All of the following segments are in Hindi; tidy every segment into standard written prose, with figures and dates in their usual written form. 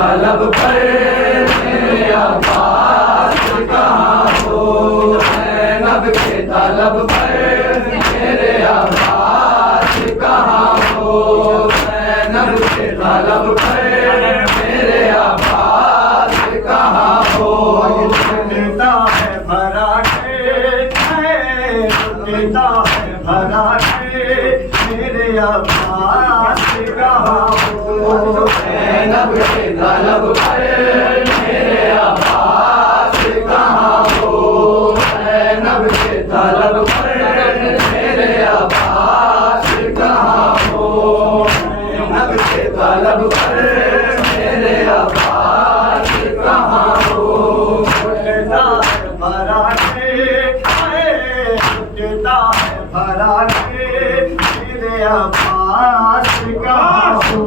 तलब पर मेरे अब्बास कहाँ हो, ज़ैनब के तलब पर मेरे अब्बास कहाँ हो, ज़ैनब के तलब पर मेरे अब्बास कहाँ हो। लुटता है भरा के लुटता है भरा के मेरे अब्बास कहाँ हो, ज़ैनब के तलब पर मेरे अब्बास कहाँ हो, ज़ैनब के तलब पर मेरे अब्बास कहाँ हो, ज़ैनब के तलब पर मेरे अब्बास कहाँ हो। लुटता है भरा के लुटता है भरा के मेरे अब्बास कहाँ हो,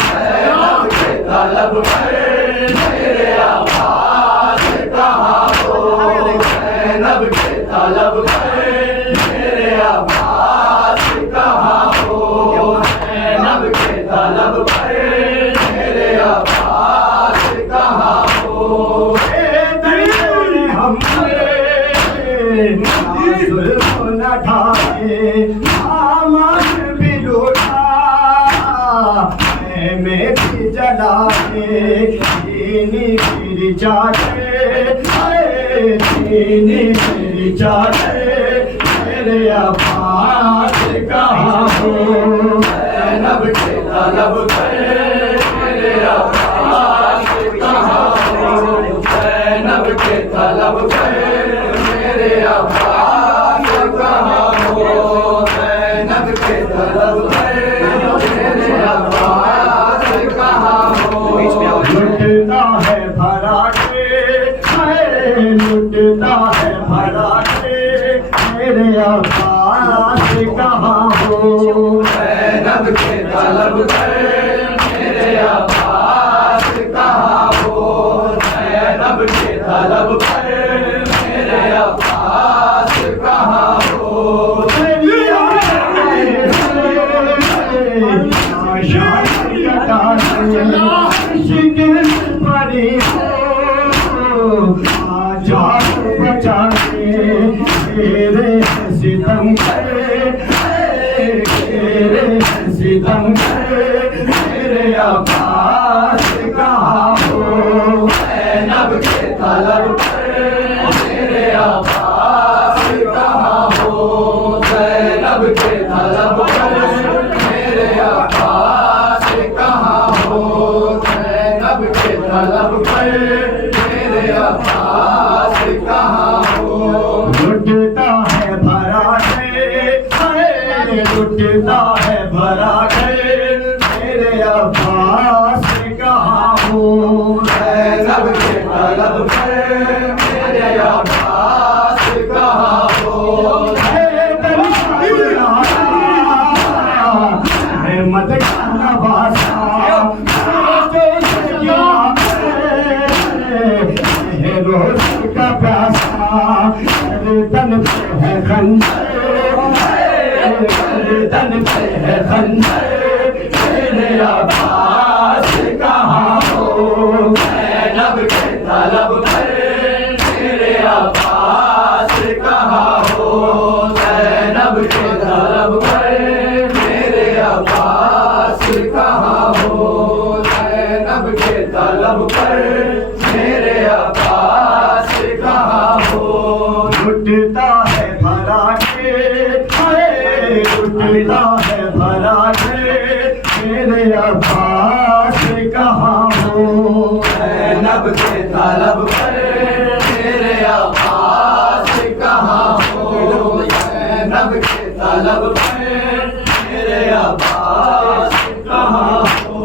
ज़ैनब के तलब पर मेरे अब्बास कहाँ हो, ज़ैनब के तलब पर मेरे अब्बास कहाँ हो, ज़ैनब के तलब पर मेरे अब्बास कहाँ हो। जुल्म न ढाए आमान भी लूटा मैं भी जलाए चीनी मेरी चाटे चीनी मेरी चाटे मेरे अब्बास कहाँ हो, ज़ैनब के तलब पर मेरे अब्बास कहाँ हो, ज़ैनब के तलब पर मेरे अब्बास कहाँ हो, ज़ैनब के तलब पर मेरे अब्बास कहाँ हो। लुटता है भरा के लुटता है भरा के मेरे अब्बास कहाँ हो, ज़ैनब के तलब पर मेरे अब्बास कहाँ हो, ज़ैनब के तलब पर मेरे अब्बास कहाँ हो। सितम मेरे अब्बास कहाँ हो, ज़ैनब के तलब पर मेरे अब्बास कहाँ हो, ज़ैनब के तलब पर मेरे अब्बास कहाँ हो, ज़ैनब के तलब पर मेरे अब्बास कहाँ हो। लुटता है भरा के लुटता है भरा के मेरे अब्बास कहाँ हो, ज़ैनब के तलब पर मेरे अब्बास कहाँ हो। मत खाना बासा रोज का प्यासा तन पे है खंजर तन पे है खंजर मेरे अब्बास कहाँ हो, ज़ैनब के तलब पर मेरे अब्बास कहाँ हो, ज़ैनब के तलब पर मेरे अब्बास कहाँ हो, ज़ैनब के तलब पर मेरे अब्बास कहाँ हो। लुटता है भरा के लुटता है भरा के मेरे अब्बास कहाँ हो, ज़ैनब के तलब पर मेरे अब्बास कहाँ हो, ज़ैनब के तलब पर मेरे अब्बास कहाँ हो।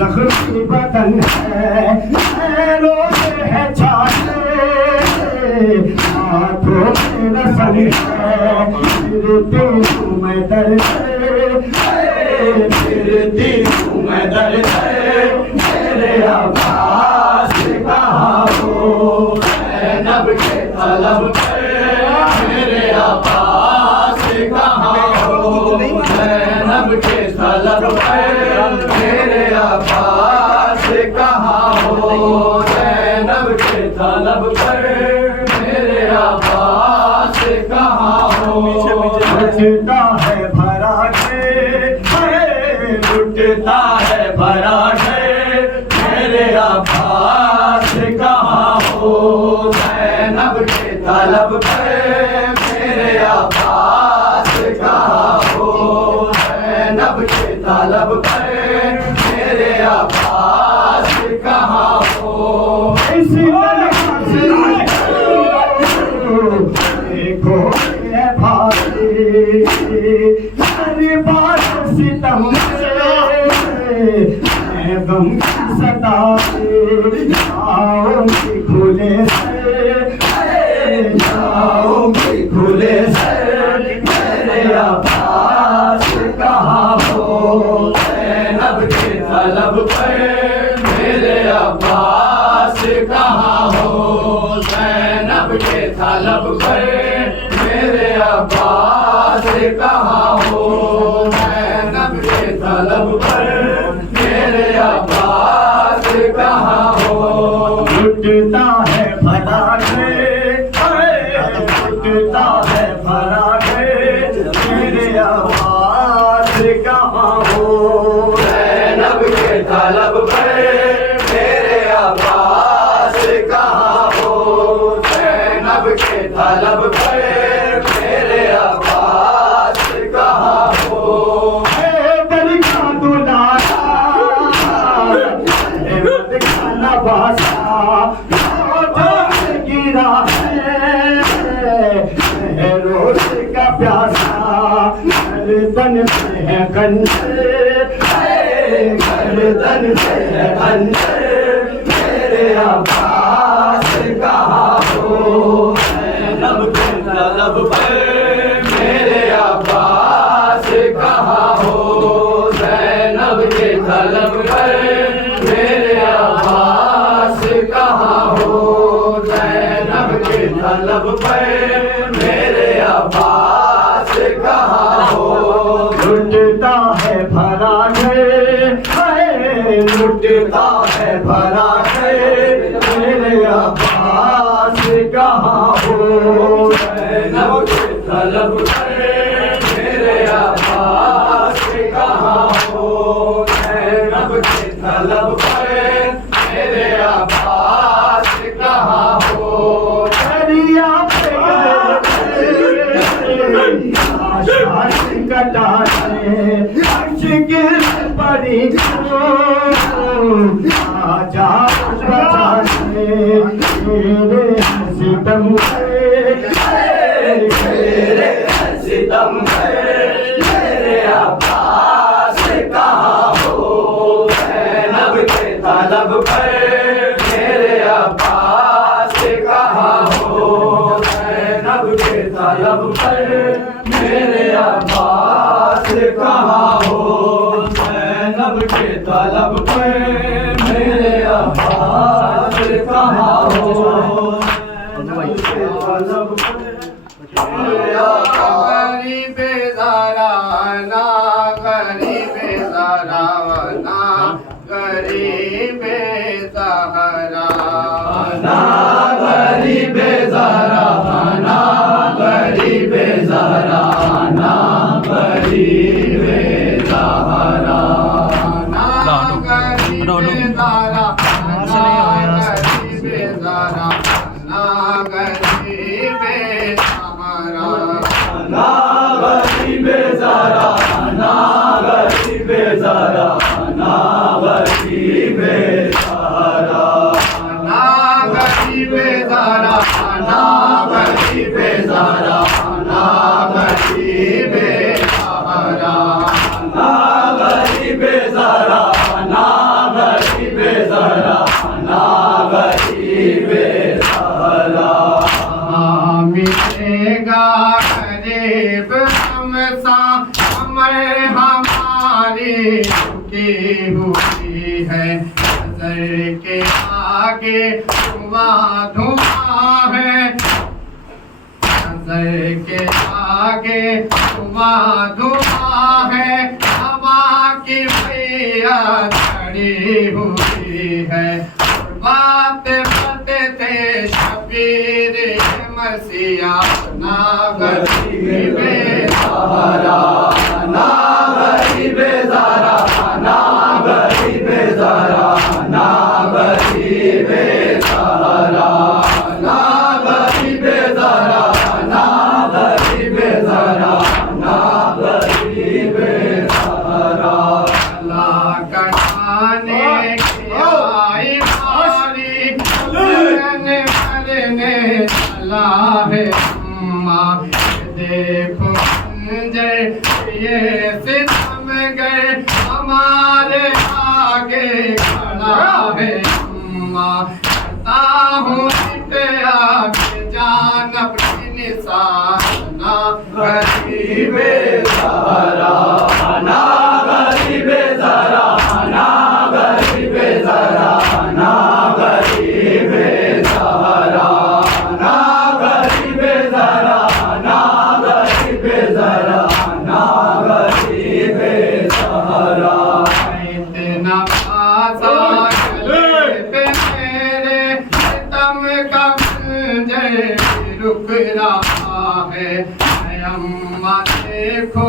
ज़ख्मी बदन है रोज है छाले हाथों में रसन है फिरती हूँ मैं दर्द फिरती हूँ मैं दर्द मेरे अब्बास कहाँ हो, ज़ैनब के तलब पर मेरे अब्बास कहाँ हो, ज़ैनब ज़ैनब के तलब पर मेरे अब्बास कहाँ हो, ज़ैनब के तलब पर मेरे अब्बास कहाँ हो। लुटता है भरा लुटता है भरा मेरे अब्बास कहाँ हो, ज़ैनब के तलब पर मेरे अब्बास कहाँ हो, ज़ैनब के तलब पर मेरे अब्बास कहाँ हो। इसी तरह से देखो ये भाई सारी बात सितम से मैं गम की सता जाऊंगी खुले से जाऊंगी खुले से मेरे अब्बास कहाँ हो, ज़ैनब के तलब पर मेरे अब्बास कहाँ हो, ज़ैनब के तलब पर मेरे अब्बास कहाँ हो, ज़ैनब के तलब पर मेरे अब्बास कहाँ हो। लुटता है भरा लुटता है भरा मेरे आवाज कहाँ हो, ज़ैनब के तलब पर मेरे अब्बास कहाँ हो, ज़ैनब के तलब पर मेरे अब्बास कहाँ हो। हैदर का दुलारा अहमद का नवासा गिरा है रोज का प्यासा गर्दन में है खंजर गर्दन से है खंजर मेरे अब्बास कहाँ हो, ज़ैनब के तलब पर मेरे अब्बास कहाँ हो, ज़ैनब के तलब पर मेरे अब्बास कहाँ हो, ज़ैनब के तलब पर मेरे अब्बास कहाँ हो। लुटता है भरा लुटता है भरा मेरे अब्बास कहाँ हो, ज़ैनब के तलब पर मेरे अब्बास कहाँ हो, ज़ैनब के तलब पर मेरे अब्बास कहाँ हो। दरिया पे कटाने अर्श गिर पड़ी आजा बचाने मेरे सितम मेरे सितम मेरे अब्बास कहाँ हो, ज़ैनब के तलब पर मेरे अब्बास कहाँ हो, ज़ैनब के तलब पर मेरे अब्बास कहाँ हो, ज़ैनब के तलब पर मेरे अब्बास कहाँ हो। गरीबे ज़रा ना गरीबे ज़रा ना गरीबे सहारा ना गरीबे ज़रा ना गरीबे ज़रा ना गरीबे सहारा ना गरीबे ज़रा गरीबे ज़रा ना गरीबे सहारा ना गरीबे ज़रा ना गरीबे ज़रा ना गरीबे सहारा ना गरीबे ज़रा ना गरीबे ज़रा ना गरीबे सहारा ना गरीबे ज़रा ना गरीबे ज़रा ना गरीबे सहारा। मिलेगा गरीब हमसा हमें हमारी झुकी हुई है नजर के आगे धुआं धुआं है नजर के आगे धुआं धुआं है नमात पढ़ते थे शबीर मसीहा ना गरीबे सहारा ना गरीबे सहारा ना गरीबे सहारा ना गरीबे सहारा ना गरीबे सहारा ना गरीबे सहारा ना गरीबे सहारा अल्लाह कटाने की आई बारी मरने मरने चला है अम्मा देखो मंजर ये सितम गए हमारे आगे खड़ा है अम्मा करता हूँ पे आगे जान अपनी निशाना गरीबे सहारा ना गरीबे सहारा ना गरीबे सहारा ना गरीबे सहारा ना गरीबे सहारा ना गरीबे सहारा ना गरीबे सहारा इतना पासा गले पे मेरे सितम का मंजर रुक रहा है अम्मा देखो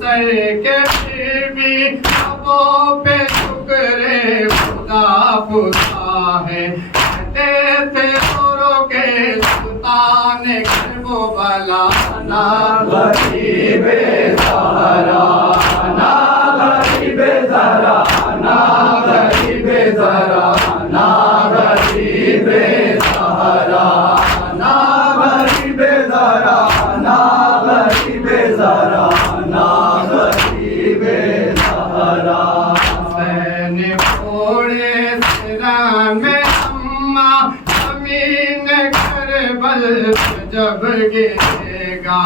सर के फिर भी लबों पे शुक्रे खुदा खुदा है कहते थे औरों के सुल्तान वो भला ना गरीबे सहारा ना गरीबे सहारा ना गरीबे सहारा ना गरीबे सहारा ना गरीबे सहारा ना गरीबे सहारा ना गरीबे सहारा सैन फोड़े सिरा में अम्मा जमीन करबल जब गिरेगा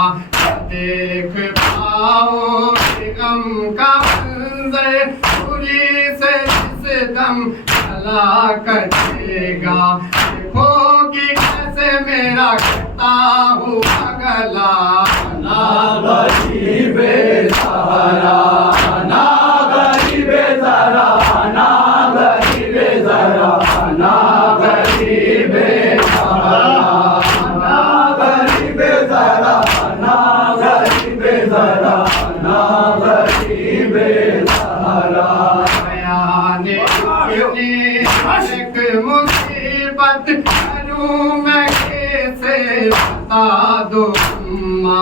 देख पाओ गम का मंजर पूरी से जिस दम चला कटेगा देखोगी कैसे मेरा करता हूँ गला ना गरीबे सहारा ना गरीबे सहारा ना गरीबे सहारा ना गरीबे सहारा ना गरीबे सहारा ना गरीबे सहारा ना गरीबे सहारा बयान एक मुसीबत करूं मैं कैसे बता दो अम्मा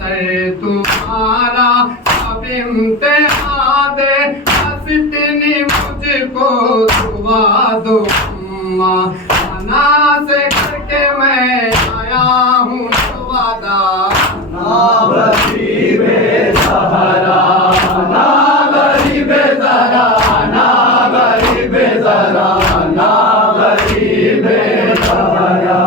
सर तुम्हारा सब इम्तिहान दे बस इतनी मुझको दुआ दो अम्मा मना से करके मैं आया हूँ वादा ना गरीबे सहारा ना गरीबे सहारा ना गरीबे सहारा ना गरीबे सहारा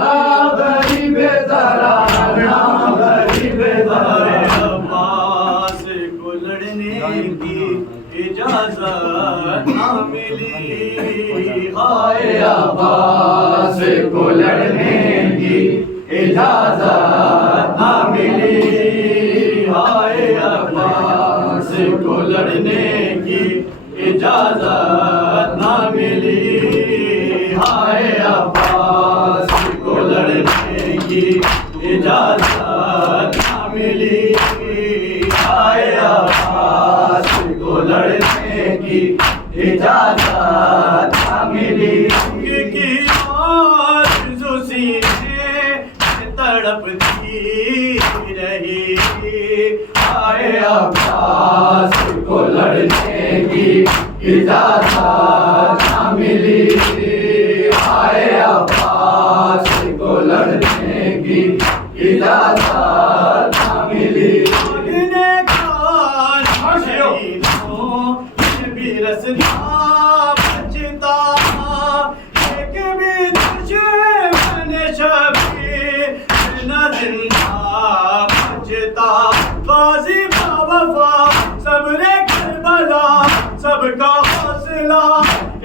ना गरीबे सहारा ना गरीबे सहारा अब्बास को लड़ने की इजाजत ना मिली हाय अब्बास को लड़ने की इजाजत ना मिली हाय अब्बास को लड़ने की इजाजत ना मिली हाय अब्बास को लड़ने की इजाजत ना मिली हाय अब्बास को लड़ने की इजाजत ना मिली की आरज़ू सीने तड़पती रही हाय अब्बास को लड़ने की इजाजत ना मिली हाय अब्बास को लड़ने की इजाजत ना मिली भागने का शहीदों भी रस्ता बचता एक भी दुश्मन शबीर न जिंदा बचता गाजी बावफा सबने करबला सबका हौसला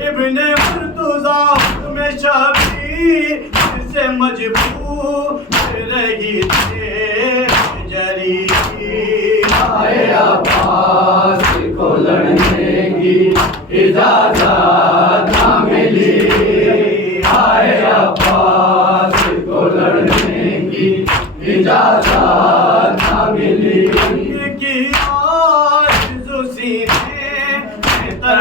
इब्ने मुर्तज़ा में शबीर से मजबूर रही थे जरी हाय अब्बास को लड़ने की इजाजत ना मिली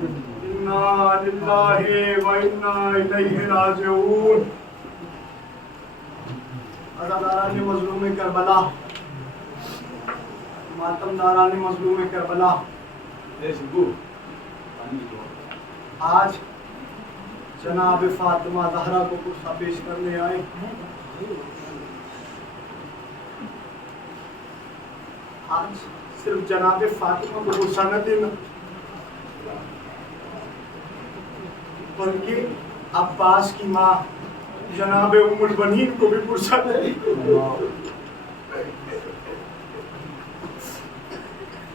इन्ना लिल्लाहि व इन्ना इलैहि राजिऊन। अज़ादारान मज़लूम करबला, मातमदारान मज़लूम करबला, आज जनाब फातिमा ज़हरा को गुस्सा पेश करने आए हैं। आज सिर्फ जनाब फातिमा को गुस्सा न देना, बल्कि अब्बास की माँ जनाब उम्मुल बनीन को भी गुस्सा दे।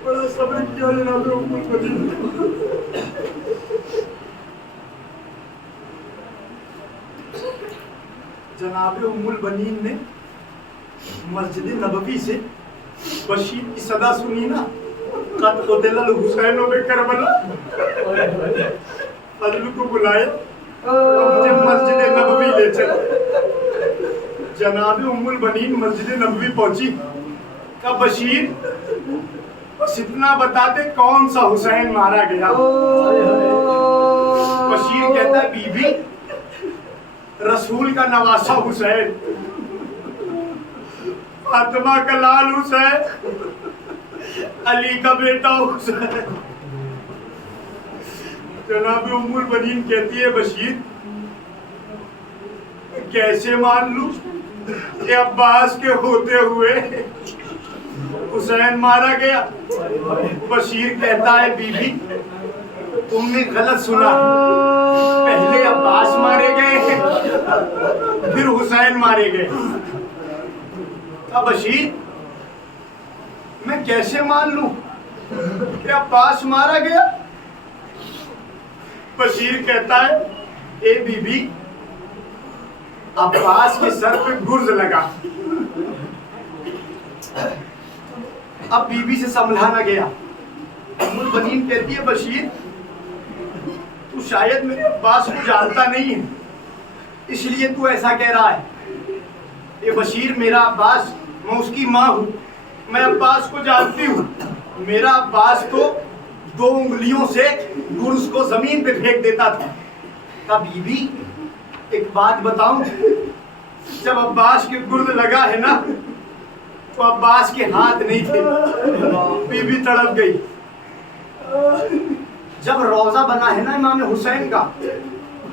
बड़ा सब्र किया जनाब उम्मुल बनीन। जनाब उम्मुल बनीन ने मस्जिद नबवी से बशीर की सदा सुनी ना, कद क़ुतिल हुसैन व करबला। फजल को बुलाया और मुझे मस्जिद नबवी ले चले। जनाब उम्मुल बनीन मस्जिद नबवी पहुंची। का बशीर बस इतना बता दे कौन सा हुसैन मारा गया। बशीर कहता है बीबी रसूल का नवासा हुसैन, फातिमा का लाल हुसैन, अली का बेटा हुसैन। जनाब उम्मुल बनीन कहती है बशीर कैसे मान लूं कि अब्बास के होते हुए हुसैन मारा गया। बशीर कहता है बीबी तुमने गलत सुना, पहले अब्बास मारे गए फिर हुसैन मारे गए। अब बशीर मैं कैसे मान लूं कि अब्बास मारा गया। बशीर कहता है ए बीबी अब्बास के सर पे गुर्ज लगा। अब बीबी से संभला न गया। उम्मुल बनीन कहती है बशीर तू शायद मेरे अब्बास को जानता नहीं है, इसलिए तू ऐसा कह रहा है। ये बशीर मेरा अब्बास, मैं उसकी माँ हूँ, मैं अब्बास को जानती हूँ। मेरा अब्बास तो 2 उंगलियों से गुर्ज को जमीन पे फेंक देता था। तब बीबी एक बात बताऊं, जब अब्बास के गुर्द लगा है ना तो अब्बास के हाथ नहीं थे। बीबी तड़प गई। जब रोजा बना है ना इमाम हुसैन का,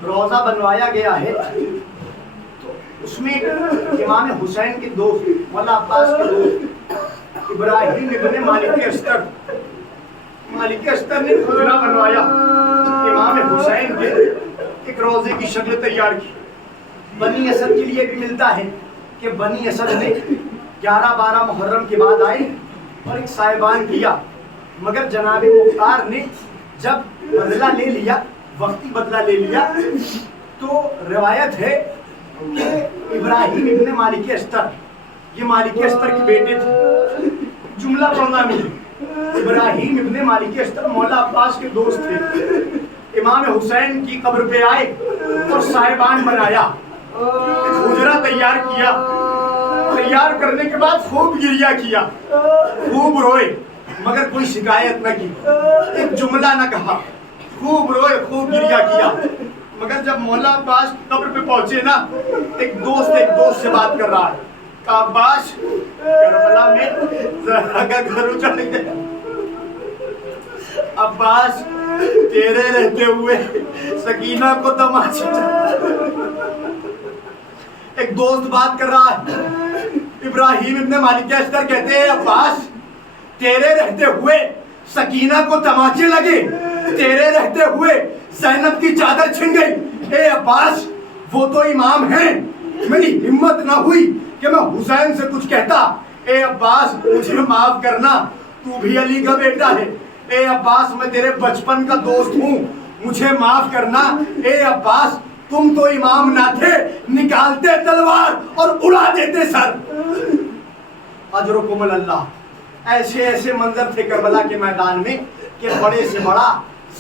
रोजा बनवाया गया है तो उसमें इमाम हुसैन के दोस्त मौला अब्बास के दोस्त इब्राहिम इब्ने मालिक अस्तर, मालिक अस्तर ने खुजरा बनवाया इमाम हुसैन के एक रोजे की शक्ल तैयार की। बनी असद के लिए भी मिलता है कि बनी असद ने 11-12 मुहर्रम के बाद आए और एक साहिबान किया, मगर जनाब मुख्तार ने जब बदला ले लिया, वक्ती बदला ले लिया, तो रिवायत है कि इब्राहिम इब्ने मालिक अस्तर, ये मालिक अस्तर के बेटे थे। जुमला पढ़ना नहीं, इब्राहिम इब्ने मालिक अस्तर मौला अब्बास के दोस्त थे। इमाम हुसैन की कब्र पे आए और साहिबान बनाया, हुजरा तैयार किया। तैयार करने के बाद खूब गिरिया किया, खूब रोए, मगर कोई शिकायत न की, एक जुमला न कहा। खूब रोए, खूब गिरिया किया, मगर जब मौला अब्बास की कब्र पे पहुंचे ना, एक दोस्त से बात कर रहा है। कहा अब्बास करबला में ज़हरा का घर उजड़ गया। अब्बास तेरे रहते हुए सकीना को तमाचा। एक दोस्त बात कर रहा है। इब्राहिम इब्ने मालिक अस्तर कहते हैं अब्बास तेरे रहते हुए सकीना को तमाचे लगे, तेरे रहते हुए ज़ैनब की चादर छिन गई। ए अब्बास वो तो इमाम हैं, मेरी हिम्मत ना हुई कि मैं हुसैन से कुछ कहता। ए अब्बास मुझे माफ करना, तू भी अली का बेटा है। ए अब्बास मैं तेरे बचपन का दोस्त हूँ, मुझे माफ करना। ए अब्बास तुम तो इमाम ना थे, निकालते तलवार और उड़ा देते सर। अजरुकुमुल अल्लाह। ऐसे ऐसे मंजर थे करबला के मैदान में कि बड़े से बड़ा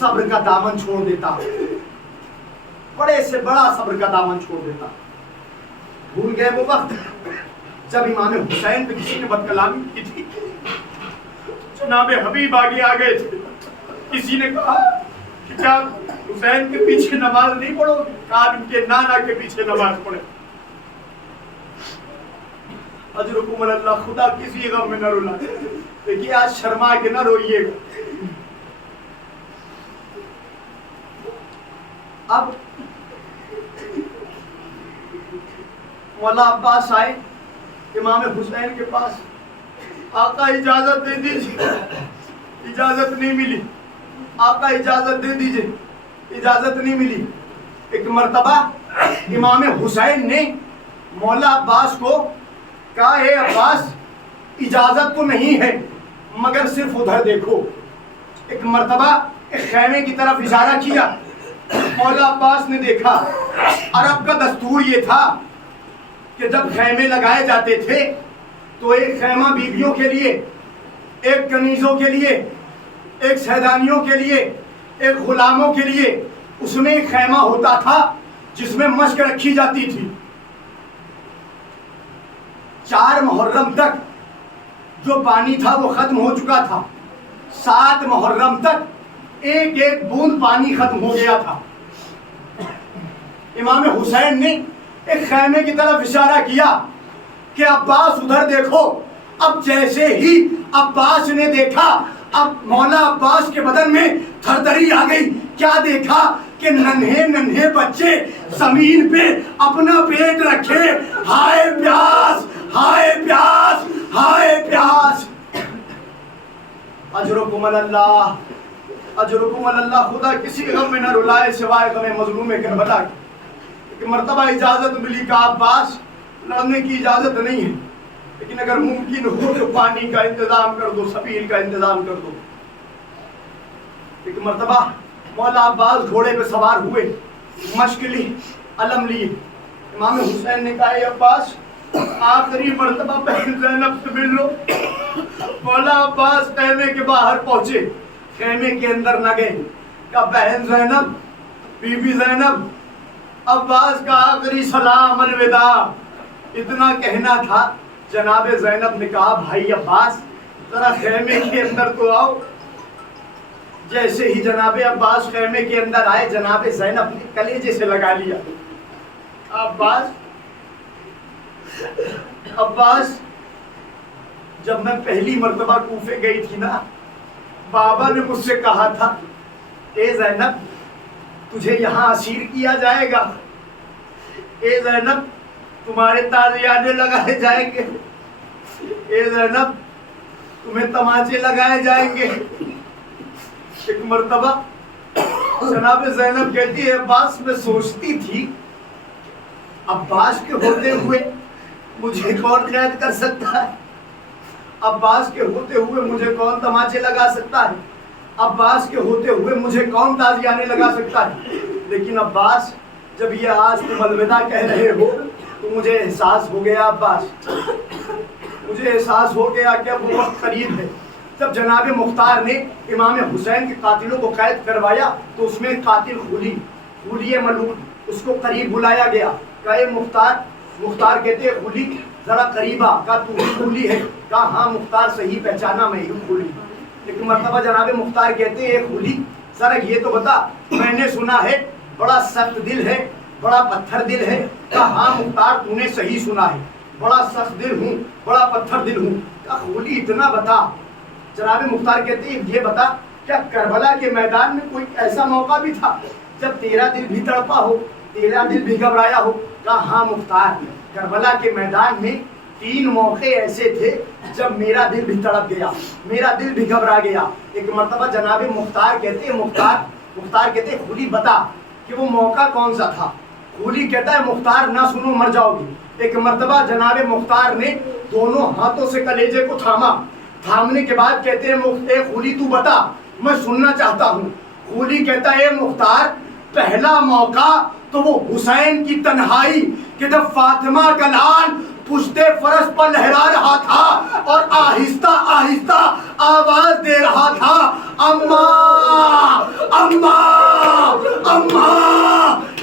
सब्र का दामन छोड़ देता, बड़े से बड़ा सब्र का दामन छोड़ देता। भूल गए वो वक्त जब इमाम हुसैन पे किसी ने बदकलामी की थी। जनाब हबीब आगे आ गए थे। किसी ने कहा कि क्या हुसैन के पीछे नमाज नहीं पढ़ोगे? कहा इनके नाना के पीछे नमाज पढ़े। अजरुकुम अल्लाह, खुदा किसी गम में न रुला। देखिए आज शर्मा के न रोइएगा। अब मौला अब्बास आए इमाम हुसैन के पास, आका इजाजत दे दीजिए। इजाजत नहीं मिली। आका इजाजत दे दीजिए, इजाजत नहीं मिली। एक मर्तबा इमाम हुसैन ने मौला अब्बास को कहा, हे अब्बास इजाजत तो नहीं है मगर सिर्फ उधर देखो। एक मर्तबा एक खैमे की तरफ इशारा किया। मौला अब्बास ने देखा। अरब का दस्तूर ये था कि जब खैमे लगाए जाते थे तो एक खैमा बीवियों के लिए, एक कनीजों के लिए, एक सैदानियों के लिए, एक गुलामों के लिए, उसमें एक खैमा होता था जिसमें मश्क रखी जाती थी। 4 मुहर्रम तक जो पानी था वो खत्म हो चुका था। 7 मुहर्रम तक एक एक बूंद पानी खत्म हो गया था। इमाम हुसैन ने एक खैमे की तरफ इशारा किया कि अब्बास उधर देखो। अब जैसे ही अब्बास ने देखा, अब मौला अब्बास के बदन में थरथरी आ गई। क्या देखा कि नन्हे नन्हे बच्चे जमीन पे अपना पेट रखे, हाय प्यास, हाय प्यास, हाय प्यास। अजरुकुम अल्लाह, अजरुकुम अल्लाह, खुदा किसी गम में न रुलाए सिवाय गम मजलूम करबला की। एक मर्तबा इजाजत मिली का अब्बास लड़ने की इजाजत नहीं है, लेकिन अगर मुमकिन हो तो पानी का इंतजाम कर दो, सबील का इंतजाम कर दो। एक मर्तबा मौला अब्बास घोड़े पे सवार हुए, मश्क ली, अलम लिए। इमाम हुसैन ने कहा, अब्बास आखिरी मर्तबा बहन ज़ैनब से मिल लो। मौला अब्बास खैमे के बाहर पहुंचे, खैमे के अंदर न गए। कहा, बहन ज़ैनब, बीबी ज़ैनब, अब्बास का आखिरी सलाम, अलविदा। इतना कहना था। जनाबे ज़ैनब ने कहा, भाई अब्बास जरा खैमे के अंदर तो आओ। जैसे ही जनाबे अब्बास खैमे के अंदर आए, जनाबे ज़ैनब ने कलेजे से लगा लिया। अब्बास, अब्बास, जब मैं पहली मर्तबा कूफे गई थी ना, बाबा ने मुझसे कहा था, ए ज़ैनब तुझे यहाँ असीर किया जाएगा। ए ज़ैनब तुम्हारे ताज़ियाने लगाए जाएंगे। ए ज़ैनब तुम्हें तमाचे लगाए जाएंगे। एक मर्तबा जनाब ज़ैनब कहती है, अब्बास मैं सोचती थी अब्बास के होते हुए मुझे कौन कैद कर सकता है? अब्बास के होते हुए मुझे कौन तमाचे लगा सकता है? अब्बास के होते हुए मुझे कौन ताज़ियाने लगा सकता है? लेकिन अब्बास, जब ये आज तुम अलविदा कह रहे हो तो मुझे एहसास हो गया अब्बास, मुझे एहसास हो गया कि अब वो वक्त करीब है। जब जनाब मुख्तार ने इमाम हुसैन के कातिलों को कैद करवाया तो उसमें कातिल खुली मलून, उसको करीब बुलाया गया। कहे मुख्तार, मुख्तार कहते हैं खुली जरा करीबा। का तू ही खुली है? कहा हाँ मुख्तार, सही पहचाना, मैं ही खुली। लेकिन मर्तबा जनाब मुख्तार कहते हैं, खुली जरा ये तो बता, मैंने सुना है बड़ा सख्त दिल है, बड़ा पत्थर दिल है। कहा हाँ मुख्तार, तूने सही सुना है, बड़ा सख्त दिल हूँ, बड़ा पत्थर दिल हूँ। कहा खुली इतना बता। जनाब मुख्तार कहते हैं, ये बता क्या करबला के मैदान में कोई ऐसा मौका भी था जब तेरा दिल भी तड़पा हो, तेरा दिल भी घबराया हो? कहा हाँ मुख्तार, करबला के मैदान में 3 मौके ऐसे थे जब मेरा दिल भी तड़प गया, मेरा दिल भी घबरा गया। एक मर्तबा जनाब मुख्तार कहते हैं, मुख्तार कहते हैं, खुली बता कि वो मौका कौन सा था? खुली कहता है, मुख्तार ना सुनो मर जाओगे। एक मर्तबा जनाब मुख्तार ने दोनों हाथों से कलेजे को थामा। थामने के बाद कहते हैं, खुली तू बता, मैं सुनना चाहता हूँ। खुली कहता है, मुख्तार पहला मौका तो वो हुसैन की तन्हाई कि जब फातिमा का लाल पुश्ते फरस पर लहरा रहा था और आहिस्ता आहिस्ता आवाज दे रहा था, अम्मा अम्मा अम्मा।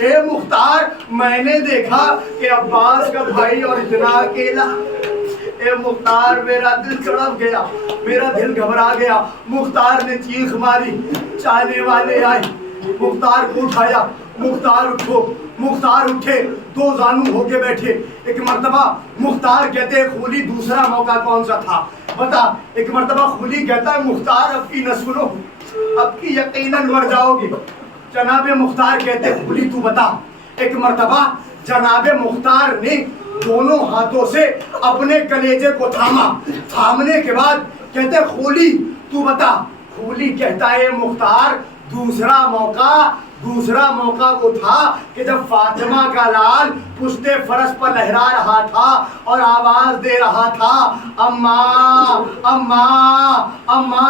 ए मुख्तार, मैंने देखा कि अब्बास का भाई और इतना अकेला। ए मुख्तार, मेरा दिल तड़प गया, मेरा दिल घबरा गया। मुख्तार ने चीख मारी, चाहने वाले आए, मुख्तार को उठाया, मुख्तार उठो, मुख्तार उठे, दो जानू होके बैठे। एक मर्तबा मुख्तार कहते खूली दूसरा मौका कौन सा था बता। एक मर्तबा खूली कहता है मुख्तार अब की न सुनो, अब की यकीनन मर जाओगे। जनाबे मुख्तार कहते खूली तू बता। एक मर्तबा जनाबे मुख्तार ने दोनों हाथों से अपने कलेजे को थामा, थामने के बाद कहते खूली तू बता। खूली कहता है मुख्तार दूसरा मौका वो था कि जब फातिमा का लाल पुश्ते फरस पर लहरा रहा था और आवाज दे रहा था अम्मा अम्मा अम्मा,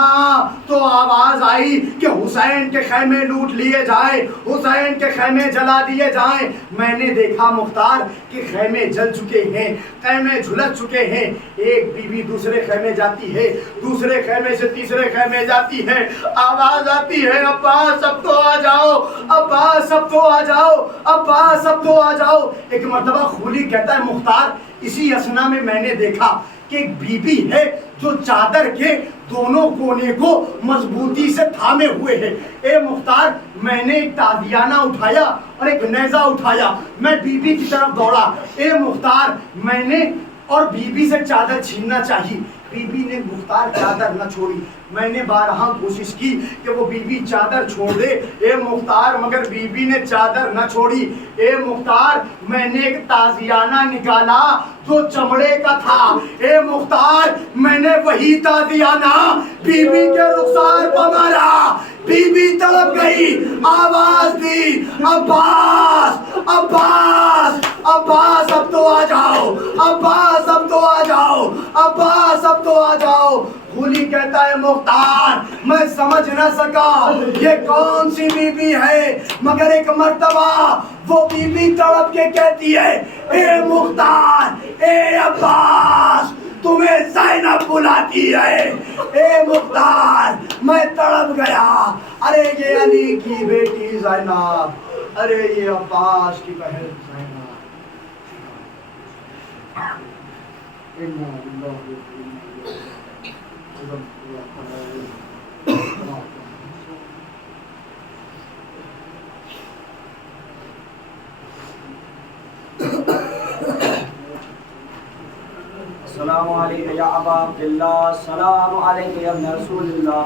तो आवाज आई कि हुसैन के खैमे लूट लिए जाए, हुसैन के खैमे जला दिए जाएं। मैंने देखा मुख्तार कि खैमे जल चुके हैं, खैमे झुलस चुके हैं। एक बीवी दूसरे खैमे जाती है, दूसरे खैमे से तीसरे खैमे जाती है, आवाज आती है अब्बास अब तो आ जाओ, अब्बास अब तो आ जाओ, अब्बास अब तो आ जाओ। एक मर्तबा खूली कहता है मुख्तार इसी असना में मैंने देखा कि एक बीबी है जो चादर के दोनों कोने को मजबूती से थामे हुए है। ए मुख्तार मैंने एक तादियाना उठाया और एक नेजा उठाया, मैं बीबी की तरफ दौड़ा। ए मुख्तार मैंने और बीबी से चादर छीनना चाहिए, बीबी ने मुख्तार चादर न छोड़ी। मैंने बारहा कोशिश की कि वो बीबी चादर छोड़ दे ए मुख्तार, मगर बीबी ने चादर न छोड़ी। ए मुख्तार मैंने एक ताजियाना निकाला जो चमड़े का था। ए मुख्तार मैंने वही ताजियाना बीबी के रुखसार पर मारा, बीबी तड़प गई, आवाज दी अब्बास अब्बास अब्बास अब तो आ जाओ, अब्बास अब तो आ जाओ, अब्बास अब तो आ जाओ। खूली कहता है मुख्तार मैं समझ न सका ये कौन सी बीबी है, मगर एक मर्तबा वो बीबी तड़प के कहती है ए मुख्तार ए अब्बास तुम्हें ज़ैनब बुलाती है। ए मुख्तार मैं तड़प गया, अरे ये अली की बेटी ज़ैनब, अरे ये अब्बास की बहन ज़ैनब। अस्सलामु अलैका या अबा अब्दुल्लाह, अस्सलामु अलैका या इब्न रसूलिल्लाह,